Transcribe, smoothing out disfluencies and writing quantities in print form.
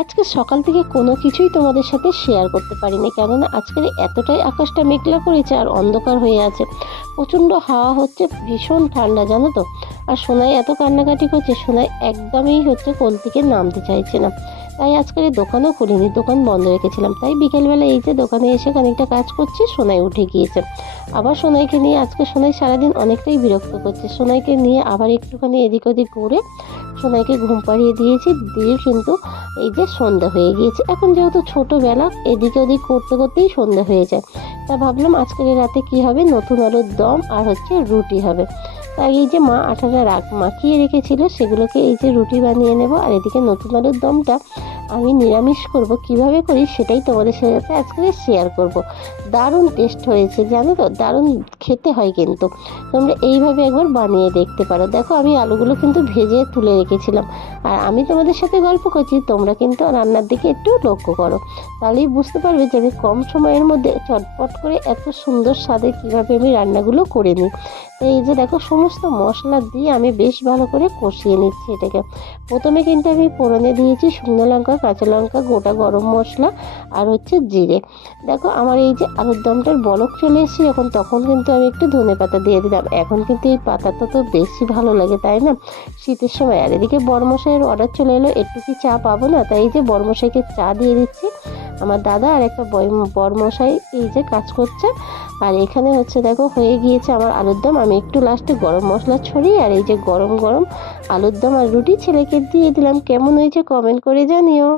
আজকে সকাল থেকে কোনো কিছুই তোমাদের সাথে শেয়ার করতে পারিনি, কেননা আজকের এতটাই আকাশটা মেঘলা করেছে আর অন্ধকার হয়ে আছে। প্রচণ্ড হাওয়া হচ্ছে, ভীষণ ঠান্ডা জানো তো। আর সোনাই এত কান্নাকাটি করছে, সোনাই একদমই কোল থেকে নামতে চাইছে না। তাই আজকের এই দোকানও খুলিনি, দোকান বন্ধ রেখেছিলাম। তাই বিকেলবেলা এই যে দোকানে এসে খানিকটা কাজ করছি, সোনাই উঠে গিয়েছে। আবার সোনাইকে নিয়ে আজকে সোনাই সারাদিন অনেকটাই বিরক্ত করছে। সোনাইকে নিয়ে আবার একটুখানি এদিক ওদিক ঘুরে সোনাইকে ঘুম পাড়িয়ে দিয়েছি, দিয়ে কিন্তু এই যে সন্ধ্যা হয়ে গিয়েছে। এখন যেহেতু ছোটোবেলা, এদিকে ওদিক করতে করতেই সন্ধ্যা হয়ে যায়। তা ভাবলাম আজকের রাতে কি হবে, নতুন আলুর দম আর রুটি হবে। তাই এই যে মা আটাটা মাখিয়ে রেখেছিল, সেগুলোকে এই যে রুটি বানিয়ে নেব। আর এদিকে নতুন আলুর দমটা আমি নিরামিষ করব, কিভাবে করি সেটাই তোমাদের সাথে আজকে শেয়ার করব। দারুণ টেস্ট হয়েছে জানো তো, দারুণ খেতে হয় কিন্তু। তোমরা এইভাবে একবার বানিয়ে দেখতে পারো। দেখো আমি আলুগুলো কিন্তু ভেজে তুলে রেখেছিলাম, আর আমি তোমাদের সাথে গল্প করছি, তোমরা কিন্তু রান্নার দিকে একটু লক্ষ্য করো। তাহলেই বুঝতে পারবে যে আমি কম সময়ের মধ্যে চটপট করে এত সুন্দর স্বাদে কীভাবে আমি রান্নাগুলো করে নিই। তো এই যে দেখো সমস্ত মশলা দিয়ে আমি বেশ ভালো করে কষিয়ে নিচ্ছি এটাকে। প্রথমে কিন্তু আমি ফোড়নে দিয়েছি শুকনো লঙ্কা, কাঁচা লঙ্কা, গোটা গরম মশলা আর জিরে। দেখো আমার এই যে আলুর দমটার বলক চলে এসেছে যখন, তখন কিন্তু আমি একটু ধনেপাতা দিয়ে দিলাম। এখন কিন্তু এই পাতাটা তো বেশি ভালো লাগে, তাই না, শীতের সময়। আর এদিকে বড়মশাইয়ের অর্ডার চলে এলো, একটু কি চা পাবো না, তাই এই যে বড়মশাইকে চা দিয়ে দিচ্ছি। আমার দাদা আর একটা বড়মশাই এই যে কাজ করছে। আর এখানে দেখো হয়ে গিয়েছে আমার আলুর দম। আমি একটু লাস্টে গরম মশলা ছড়িয়ে আর এই যে গরম গরম আলুর দম আর রুটি ছেলেকে দিয়ে দিলাম। কেমন হয়েছে কমেন্ট করে জানিও।